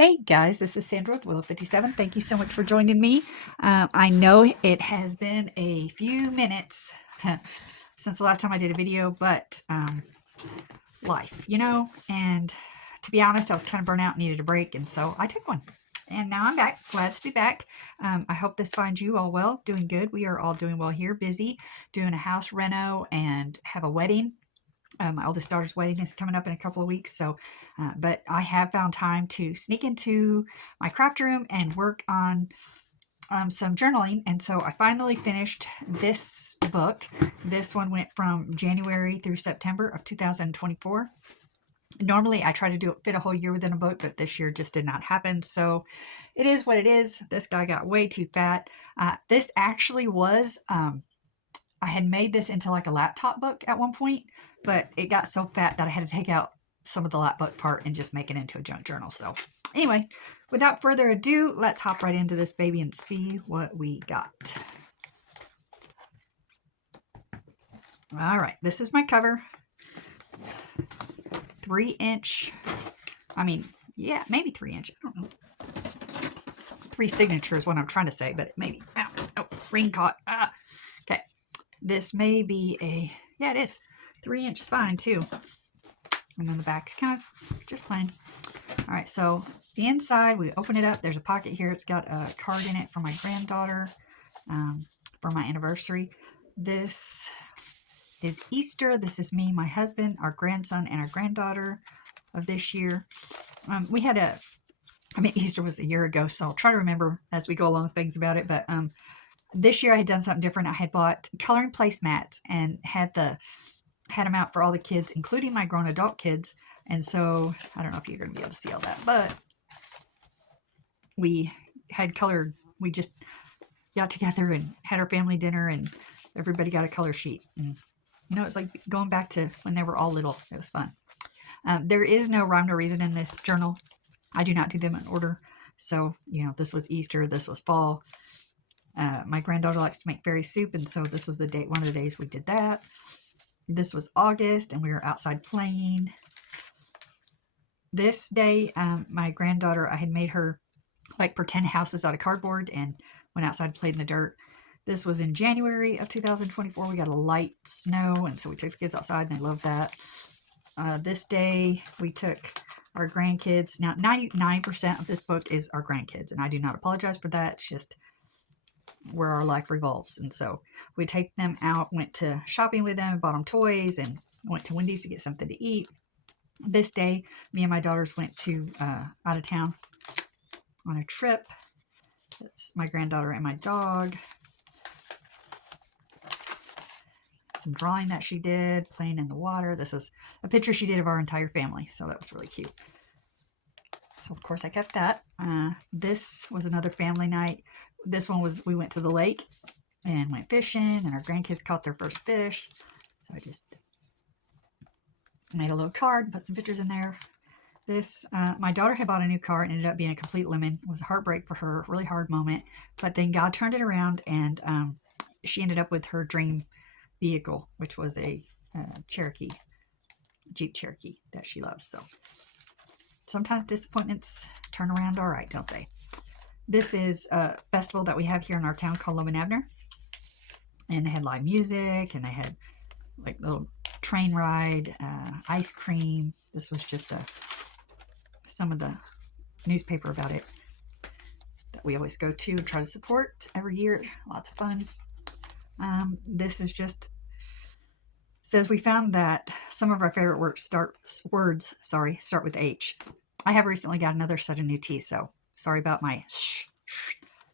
Hey guys, this is Sandra with Willow 57. Thank you so much for joining me. I know it has been a few minutes since the last time I did a video, but life, and to be honest, I was kind of burnt out, needed a break, and so I took one. And now I'm back. Glad to be back. I hope this finds you all well, doing good. We are all doing well here, busy, doing a house reno and have a wedding. My oldest daughter's wedding is coming up in a couple of weeks, so but I have found time to sneak into my craft room and work on some journaling, and so I finally finished this book. This one went from January through September of 2024. Normally, I try to do it fit a whole year within a book, but this year just did not happen. So it is what it is. This guy got way too fat. This actually was I had made this into like a laptop book at one point, but it got so fat that I had to take out some of the lap book part and just make it into a junk journal. So anyway, without further ado, let's hop right into this baby and see what we got. All right, this is my cover. 3-inch, yeah, maybe 3-inch. I don't know. 3 signature is what I'm trying to say, but maybe. Oh, ring caught. Okay, this may be yeah, it is 3-inch spine too. And then the back's kind of just plain. All right, so the inside, we open it up. There's a pocket here. It's got a card in it for my granddaughter for my anniversary. This is Easter. This is me, my husband, our grandson, and our granddaughter of this year. Easter was a year ago, so I'll try to remember as we go along things about it. But this year I had done something different. I had bought coloring placemats and had them out for all the kids, including my grown adult kids. And so I don't know if you're going to be able to see all that, but we had colored, we just got together and had our family dinner, and everybody got a color sheet. And it's like going back to when they were all little. It was fun. There is no rhyme or reason in this journal. I do not do them in order. So, this was Easter, this was fall. My granddaughter likes to make fairy soup, and so this was one of the days we did that. This was August, and we were outside playing. This day, my granddaughter, I had made her like pretend houses out of cardboard and went outside and played in the dirt. This was in January of 2024. We got a light snow, and so we took the kids outside, and they loved that. This day, we took our grandkids. Now, 99% of this book is our grandkids, and I do not apologize for that. It's just where our life revolves. And so we take them out, went to shopping with them, bought them toys, and went to Wendy's to get something to eat. This day, me and my daughters went to out of town on a trip. That's my granddaughter and my dog. Some drawing that she did, playing in the water. This was a picture she did of our entire family, so that was really cute. So of course I kept that. This was another family night. This one was, we went to the lake and went fishing, and our grandkids caught their first fish. So I just made a little card, put some pictures in there. This, my daughter had bought a new car and ended up being a complete lemon. It was a heartbreak for her, really hard moment. But then God turned it around, and she ended up with her dream vehicle, which was a Cherokee, Jeep Cherokee that she loves. So sometimes disappointments turn around all right, don't they? This is a festival that we have here in our town called Loman Abner. And they had live music, and they had like little train ride, ice cream. This was just some of the newspaper about it that we always go to and try to support every year. Lots of fun. This is just says we found that some of our favorite words start with H. I have recently got another set of new teeth, so sorry about my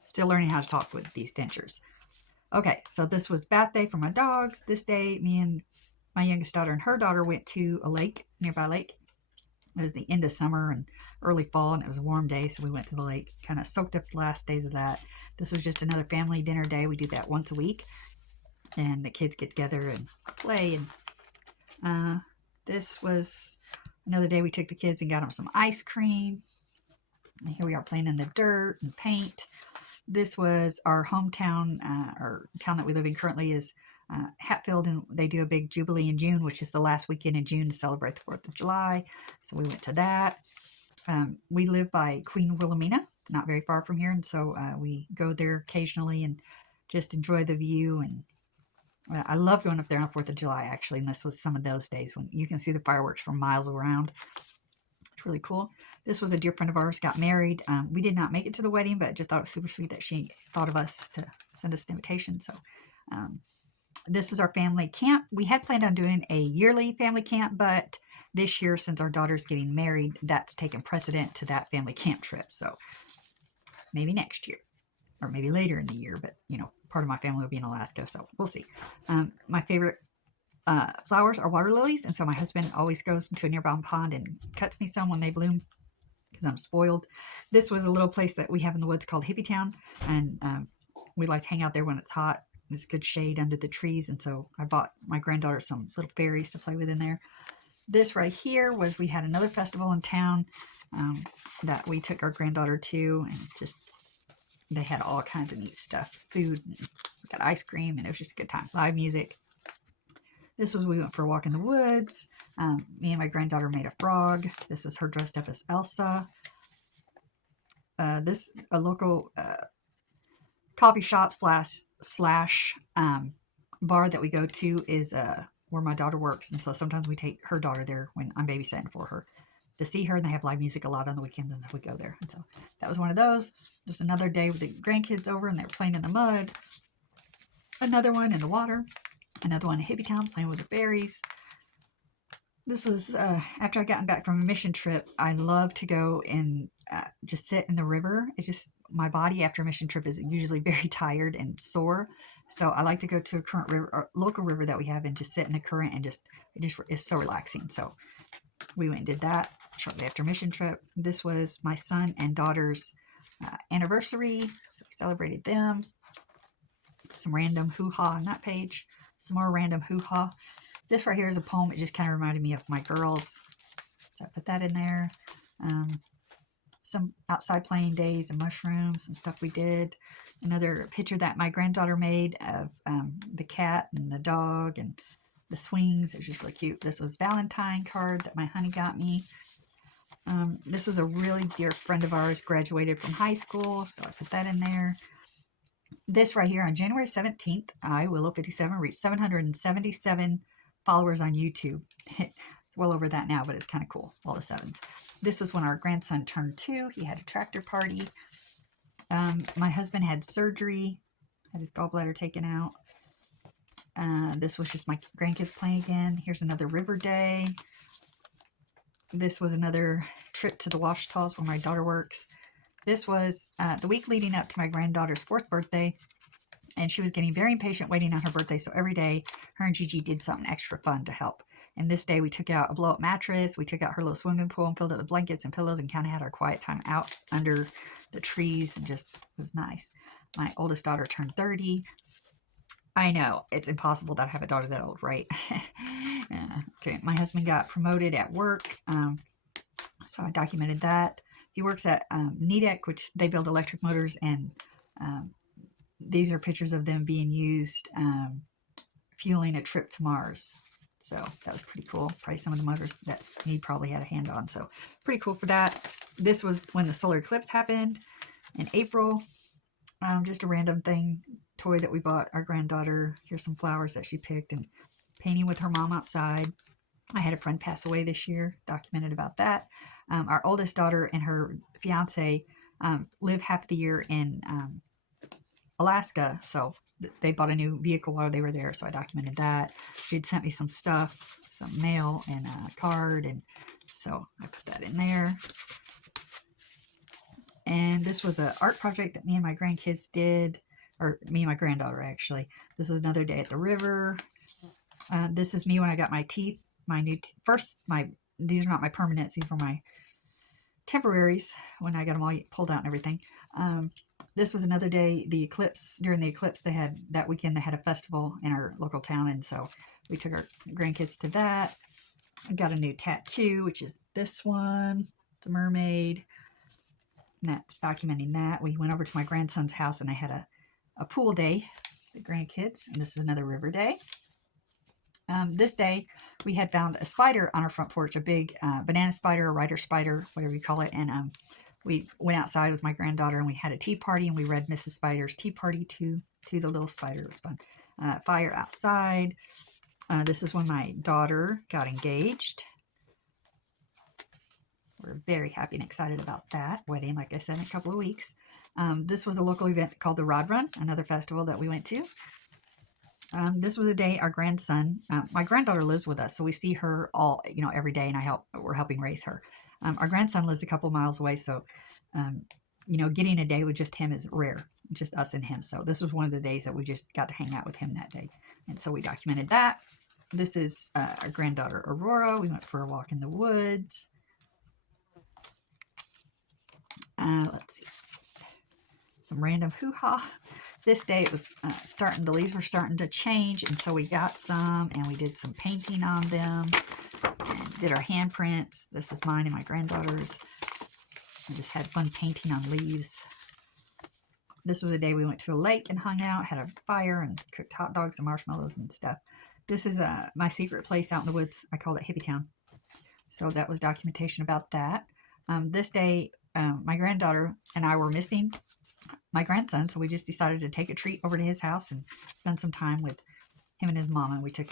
still learning how to talk with these dentures. Okay, so this was bath day for my dogs. This day, me and my youngest daughter and her daughter went to a nearby lake. It was the end of summer and early fall, and it was a warm day, so we went to the lake, kind of soaked up the last days of that. This was just another family dinner day. We do that once a week, and the kids get together and play. And this was another day we took the kids and got them some ice cream. And here we are playing in the dirt and paint. This was our hometown, our town that we live in currently is Hatfield, and they do a big Jubilee in June, which is the last weekend in June to celebrate the 4th of July. So we went to that. We live by Queen Wilhelmina, not very far from here, and so we go there occasionally and just enjoy the view. And I love going up there on the 4th of July, actually, and this was some of those days when you can see the fireworks from miles around. It's really cool. This was a dear friend of ours, got married. We did not make it to the wedding, but just thought it was super sweet that she thought of us to send us an invitation. So this was our family camp. We had planned on doing a yearly family camp, but this year, since our daughter's getting married, that's taken precedent to that family camp trip. So maybe next year or maybe later in the year, but you know, part of my family will be in Alaska, so we'll see. My favorite flowers are water lilies, and so my husband always goes into a nearby pond and cuts me some when they bloom because I'm spoiled. This was a little place that we have in the woods called Hippie Town, and we like to hang out there when it's hot. There's good shade under the trees, and so I bought my granddaughter some little fairies to play with in there. This right here was, we had another festival in town that we took our granddaughter to, and just they had all kinds of neat stuff, food, and got ice cream, and it was just a good time. Live music. This was, we went for a walk in the woods. Me and my granddaughter made a frog. This was her dressed up as Elsa. This, a local coffee shop slash bar that we go to is where my daughter works, and so sometimes we take her daughter there when I'm babysitting for her to see her, and they have live music a lot on the weekends, and so we go there. And so that was one of those. Just another day with the grandkids over, and they were playing in the mud. Another one in the water. Another one in Hippie Town playing with the fairies. This was after I gotten back from a mission trip. I love to go and just sit in the river. It's just, my body after a mission trip is usually very tired and sore. So I like to go to a current river, or local river that we have, and just sit in the current, and just, it just is so relaxing. So we went and did that shortly after mission trip. This was my son and daughter's anniversary, so we celebrated them. Some random hoo-ha on that page. Some more random hoo-ha. This right here is a poem. It just kind of reminded me of my girls, so I put that in there. Some outside playing days and mushrooms, some stuff we did. Another picture that my granddaughter made of the cat and the dog and the swings. It was just really cute. This was Valentine card that my honey got me. This was a really dear friend of ours, graduated from high school, so I put that in there. This right here, on January 17th, I, Willow57, reached 777 followers on YouTube. It's well over that now, but it's kind of cool, all the sevens. This was when our grandson turned 2. He had a tractor party. My husband had surgery, had his gallbladder taken out. This was just my grandkids playing again. Here's another river day. This was another trip to the Washtenaws where my daughter works. This was the week leading up to my granddaughter's 4th birthday, and she was getting very impatient waiting on her birthday, so every day her and Gigi did something extra fun to help. And this day we took out a blow-up mattress, we took out her little swimming pool and filled it with blankets and pillows, and kind of had our quiet time out under the trees, and just, it was nice. My oldest daughter turned 30. I know, it's impossible that I have a daughter that old, right? Okay, my husband got promoted at work, so I documented that. He works at Nidec, which they build electric motors, and these are pictures of them being used fueling a trip to Mars. So that was pretty cool. Probably some of the motors that he probably had a hand on. So pretty cool for that. This was when the solar eclipse happened in April. Just a random thing, toy that we bought our granddaughter. Here's some flowers that she picked, and painting with her mom outside. I had a friend pass away this year, documented about that. Our oldest daughter and her fiance live half the year in Alaska, so they bought a new vehicle while they were there, so I documented that. She'd sent me some stuff, some mail and a card, and so I put that in there. And this was an art project that me and my grandkids did, or me and my granddaughter actually. This was another day at the river. This is me when I got my teeth, my new these are not my permanents, these were my temporaries when I got them all pulled out and everything. This was another day, the eclipse, during the eclipse they had, that weekend they had a festival in our local town, and so we took our grandkids to that. I got a new tattoo, which is this one, the mermaid, and that's documenting that. We went over to my grandson's house and they had a pool day, the grandkids, and this is another river day. This day, we had found a spider on our front porch, a big banana spider, a rider spider, whatever you call it. And we went outside with my granddaughter and we had a tea party and we read Mrs. Spider's Tea Party to the little spider. It was fun. Fire outside. This is when my daughter got engaged. We're very happy and excited about that wedding, like I said, in a couple of weeks. This was a local event called the Rod Run, another festival that we went to. This was a day our grandson, my granddaughter lives with us, so we see her all, every day, and we're helping raise her. Our grandson lives a couple miles away, so, getting a day with just him is rare, just us and him. So this was one of the days that we just got to hang out with him that day. And so we documented that. This is our granddaughter, Aurora. We went for a walk in the woods. Let's see. Some random hoo-ha. This day it was the leaves were starting to change, and so we got some, and we did some painting on them, and did our handprints. This is mine and my granddaughter's. I just had fun painting on leaves. This was a day we went to a lake and hung out, had a fire, and cooked hot dogs and marshmallows and stuff. This is my secret place out in the woods. I called it Hippie Town. So that was documentation about that. This day, my granddaughter and I were missing my grandson, so we just decided to take a treat over to his house and spend some time with him and his mom, and we took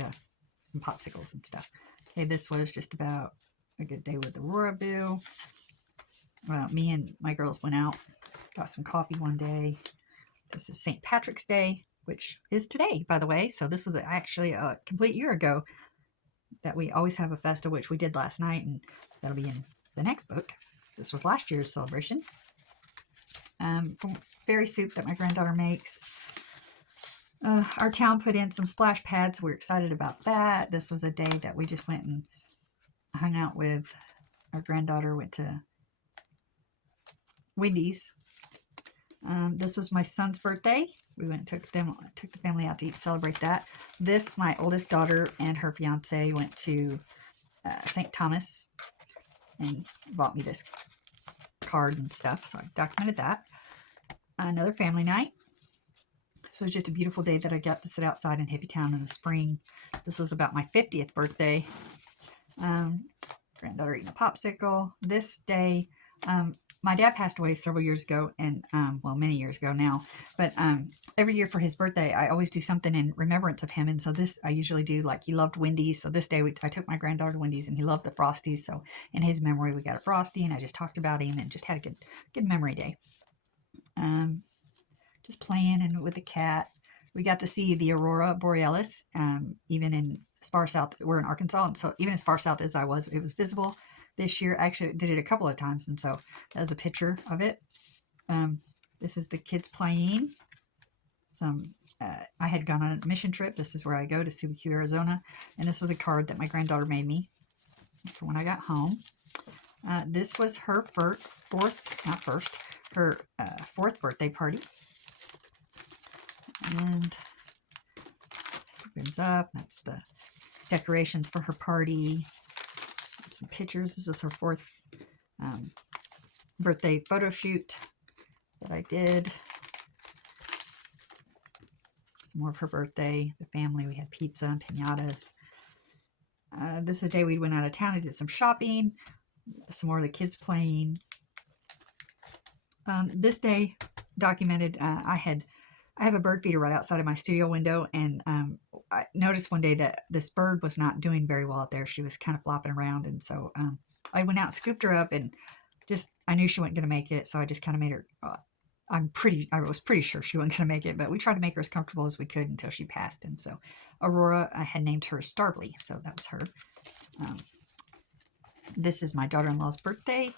some popsicles and stuff. Okay, this was just about a good day with Aurora Boo. Me and my girls went out, got some coffee one day. This is St. Patrick's Day, which is today, by the way. So this was actually a complete year ago that we always have a festa, which we did last night, and that'll be in the next book. This was last year's celebration. Berry soup that my granddaughter makes. Our town put in some splash pads. We're excited about that. This was a day that we just went and hung out with our granddaughter, went to Wendy's. This was my son's birthday. We went and took the family out to celebrate that. This, my oldest daughter and her fiance went to St. Thomas and bought me this card and stuff, so I documented that. Another family night. So it was just a beautiful day that I got to sit outside in Hippie Town in the spring. This was about my 50th birthday. Granddaughter eating a popsicle. This day, my dad passed away several years ago, and many years ago now, but every year for his birthday I always do something in remembrance of him. And so this I usually do, like, he loved Wendy's, so this day I took my granddaughter to Wendy's, and he loved the Frosties, so in his memory we got a Frosty, and I just talked about him and just had a good memory day. Just playing and with the cat. We got to see the Aurora Borealis, even in as far south. We're in Arkansas, and so even as far south as I was, it was visible this year. Actually, did it a couple of times, and so that was a picture of it. This is the kids playing. I had gone on a mission trip. This is where I go, to Subic, Arizona, and this was a card that my granddaughter made me for when I got home. This was her fourth birthday party. And opens up. That's the decorations for her party. Some pictures. This is her fourth birthday photo shoot that I did. Some more of her birthday. The family. We had pizza and piñatas. This is a day we went out of town and did some shopping. Some more of the kids playing. This day documented. I have a bird feeder right outside of my studio window, and I noticed one day that this bird was not doing very well out there. She was kind of flopping around, and so I went out and scooped her up, and I knew she wasn't going to make it, so I just kind of made her. I was pretty sure she wasn't going to make it, but we tried to make her as comfortable as we could until she passed. And so Aurora, I had named her Starbly, so that was her. This is my daughter-in-law's birthday.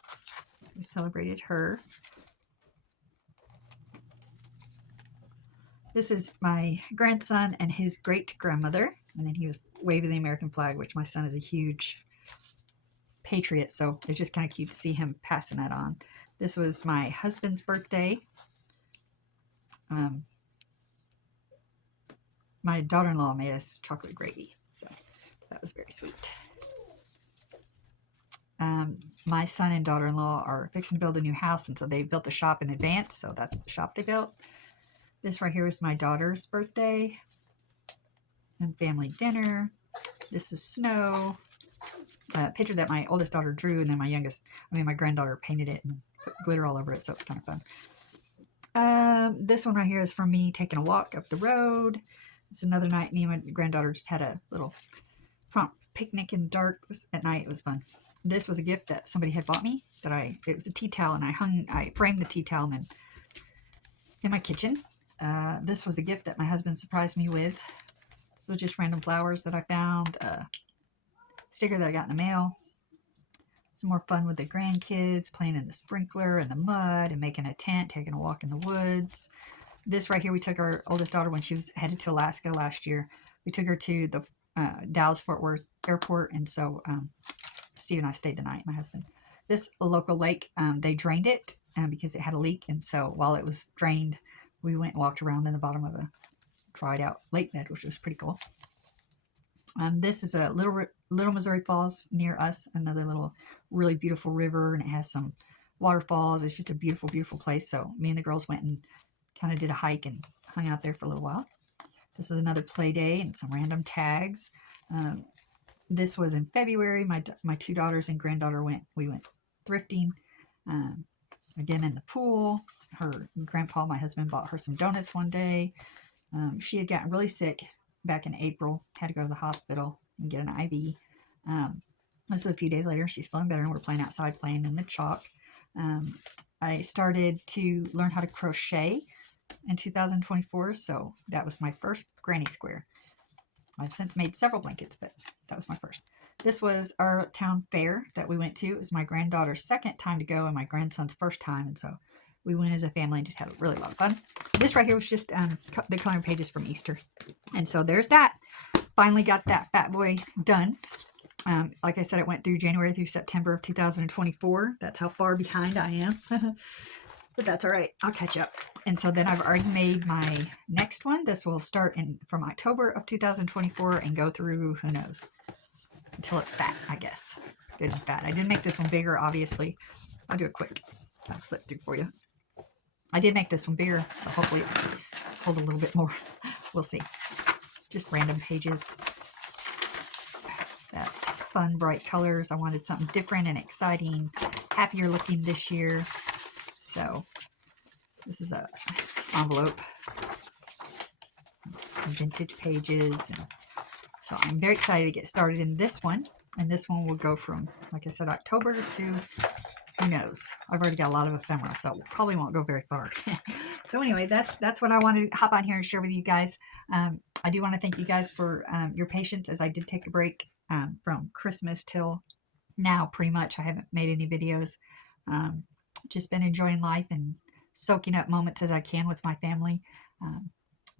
We celebrated her. This is my grandson and his great-grandmother, and then he was waving the American flag, which my son is a huge patriot, so it's just kind of cute to see him passing that on. This was my husband's birthday. My daughter-in-law made us chocolate gravy, so that was very sweet. My son and daughter-in-law are fixing to build a new house, and so they built a shop in advance, so that's the shop they built. This right here was my daughter's birthday and family dinner. This is snow. A picture that my oldest daughter drew, and then my granddaughter painted it and put glitter all over it, so it's kind of fun. This one right here is from me taking a walk up the road. It's another night me and my granddaughter just had a little prompt picnic in the dark. At night. It was fun. This was a gift that somebody had bought me. It was a tea towel, and I framed the tea towel in my kitchen. This was a gift that my husband surprised me with. So just random flowers that I found. Sticker that I got in the mail. Some more fun with the grandkids, playing in the sprinkler and the mud and making a tent, taking a walk in the woods. This right here, we took our oldest daughter when she was headed to Alaska last year. We took her to the Dallas-Fort Worth airport, and so Steve and I stayed the night, my husband. This local lake, they drained it because it had a leak, and so while it was drained, we went and walked around in the bottom of a dried out lake bed, which was pretty cool. This is a Little Missouri Falls near us, another little really beautiful river, and it has some waterfalls. It's just a beautiful, beautiful place. So me and the girls went and kind of did a hike and hung out there for a little while. This is another play day and some random tags. This was in February. My two daughters and granddaughter we went thrifting. Again in the pool. Her grandpa, my husband, bought her some donuts one day. She had gotten really sick back in April, had to go to the hospital and get an IV. This was a few days later. She's feeling better, and we're playing outside, playing in the chalk. I started to learn how to crochet in 2024, so that was my first granny square. I've since made several blankets, but that was my first. This was our town fair that we went to. It was my granddaughter's second time to go and my grandson's first time, and so we went as a family and just had a really lot of fun. This right here was just the coloring pages from Easter. And so there's that. Finally got that fat boy done. Like I said, it went through January through September of 2024. That's how far behind I am. But that's all right. I'll catch up. And so then I've already made my next one. This will start from October of 2024 and go through, who knows, until it's fat, I guess. Good and fat. I did make this one bigger, obviously. I'll do it quick. I'll flip through for you. I did make this one bigger, so hopefully it'll hold a little bit more. We'll see. Just random pages. That fun, bright colors. I wanted something different and exciting, happier looking this year. So this is a envelope. Some vintage pages. And so I'm very excited to get started in this one. And this one will go from, like I said, October to... who knows? I've already got a lot of ephemera, so probably won't go very far. So anyway, that's what I wanted to hop on here and share with you guys. I do want to thank you guys for your patience, as I did take a break from Christmas till now, pretty much. I haven't made any videos. Just been enjoying life and soaking up moments as I can with my family.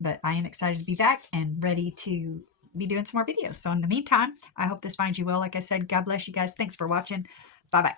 But I am excited to be back and ready to be doing some more videos. So in the meantime, I hope this finds you well. Like I said, God bless you guys. Thanks for watching. Bye-bye.